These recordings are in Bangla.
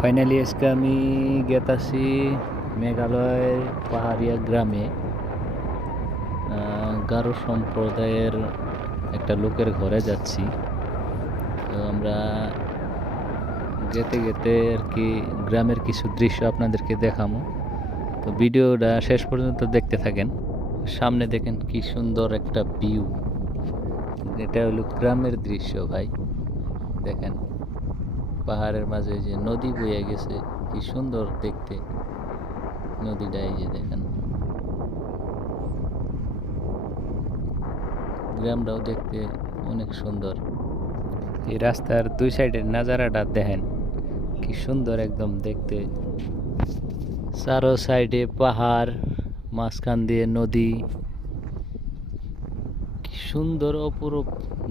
ফাইনালি আজকে আমি গেতাছি মেঘালয়ের পাহাড়িয়া গ্রামে গারো সম্প্রদায়ের একটা লোকের ঘরে যাচ্ছি। তো আমরা যেতে যেতে আর কি গ্রামের কিছু দৃশ্য আপনাদেরকে দেখাবো। তো ভিডিওটা শেষ পর্যন্ত দেখতে থাকেন। সামনে দেখেন কি সুন্দর একটা ভিউ, এটা হলো গ্রামের দৃশ্য ভাই। দেখেন পাহাড়ের মাঝে যে নদী বয়ে গেছে, কি সুন্দর দেখতে নদীটা। এই যে দেখেন গ্রামটাও দেখতে অনেক সুন্দর। এই রাস্তার দুই সাইডের নাজারাটা দেখেন কি সুন্দর একদম দেখতে। চারো সাইডে পাহাড়, মাঝখান দিয়ে নদী, কি সুন্দর অপরূপ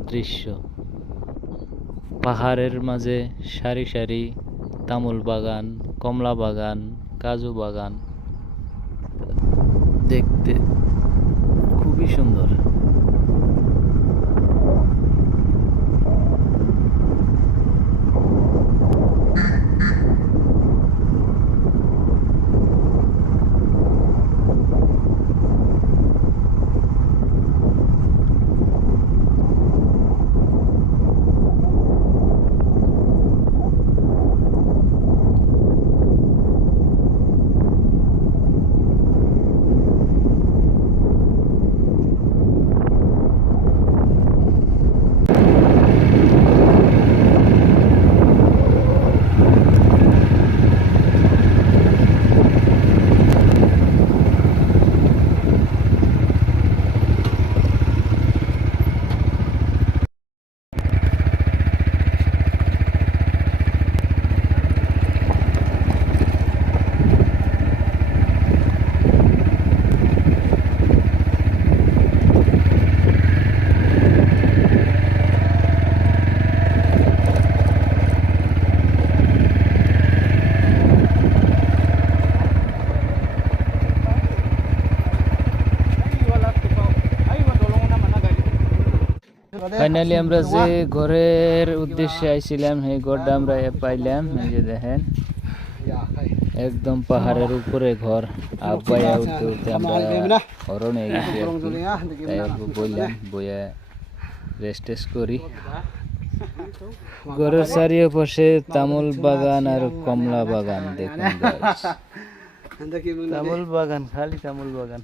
দৃশ্য। পাহাড়ের মাঝে সারি সারি তামুল বাগান, কমলা বাগান, কাজু বাগান, দেখতে খুবই সুন্দর। ফাইনালি আমরা যে ঘরের উদ্দেশ্যে আইছিলাম সেই ঘরটা আমরা পাইলাম। এই যে দেখেন একদম পাহাড়ের উপরে ঘর। আব্বাইয়া উঠতে উঠতে আমরা হরণে গেছি আর কি। তাই বললাম বইয়া রেস্ট টেস্ট করি। ঘরের চারিপাশে তামুল বাগান আর কমলা বাগান। দেখুন তামুল বাগান, খালি তামুল বাগান।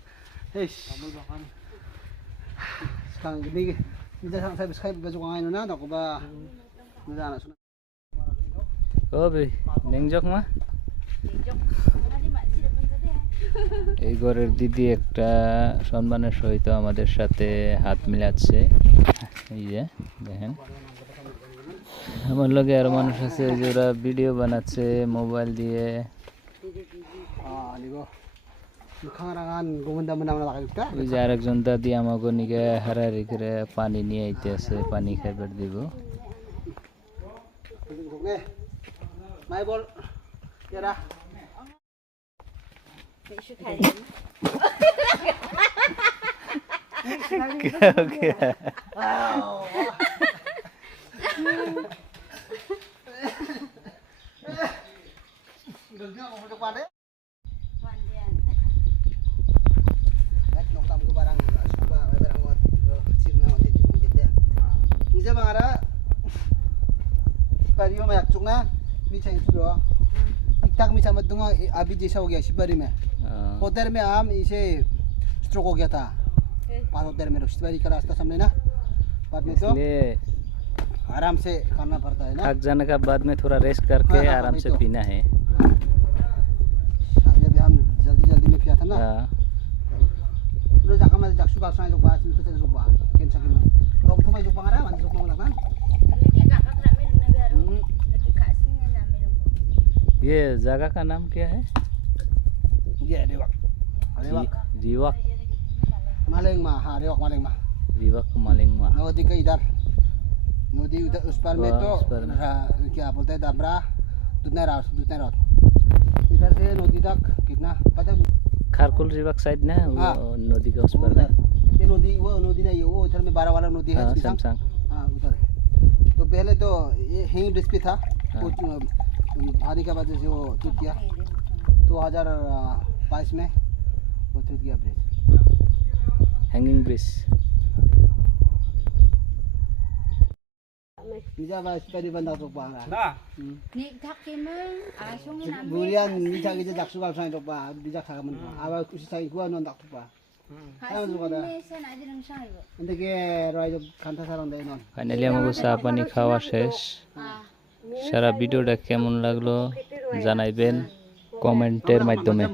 এই ঘরের দিদি একটা সম্মানের সহিত আমাদের সাথে হাত মিলাচ্ছে। এই যে দেখেন আমার লগে আরো মানুষ আছে যে ওরা ভিডিও বানাচ্ছে মোবাইল দিয়ে। ওই যে আরেকজন দাদি আমাকে নিকে হারাহারি করে পানি নিয়ে আইতে আছে, পানি খাইবার দিব। ठीक-ठाक में समझ दूंगा। अभी जैसा हो गया शिवरी में होटल में हम इसे स्ट्रोक हो गया था। पास होटल में शिवरी का रास्ता सामने ना, बाद में तो आराम से खाना पड़ता है ना। थक जाने का बाद में थोड़ा रेस्ट करके आराम से पीना है। जब हम जल्दी जल्दी में पिया था ना, तो जगह में जक्सु का साइज बात में कुछ जो बात कैंसर के लोग तो मैं जो बाहर है मान जो मांगना ना। ये जगह का नाम क्या है? ये रेवक रिवक मालेंगमा। हाँ रेवक मालेंगमा, रिवक मालेंगमा। नदी के इधर, नदी उधर उस पार में तो क्या बोलते हैं दाबरा दुधना रात इधर से नदी तक कितना पता? खारकुल रिवक साइड ना, नदी का उस पर ना। ये नदी वो नदी नहीं है, वो इधर में 12 वाला नदी है। सैमसंग। हाँ उधर है। तो पहले तो ये हैंगिंग ब्रिज पे था, वो भारी का वजह से वो टूट गया 2022 में, वो टूट गया ब्रिज। Hanging bridge. निजा बा स्पाइडी बंदा तो पांगा दा Nik thak kimeng, asung na बुरियान निजा के दाक्सु गाल साइन तो पा निजा थागा मन आबा कुछ साइन हुआ नन दाक्तु पा अंदके राय जो खानता सारन दे नन ফাইনালি আমাকে চা পানি খাওয়া শেষ। সারা ভিডিওটা কেমন লাগলো জানাইবেন কমেন্টের মাধ্যমে।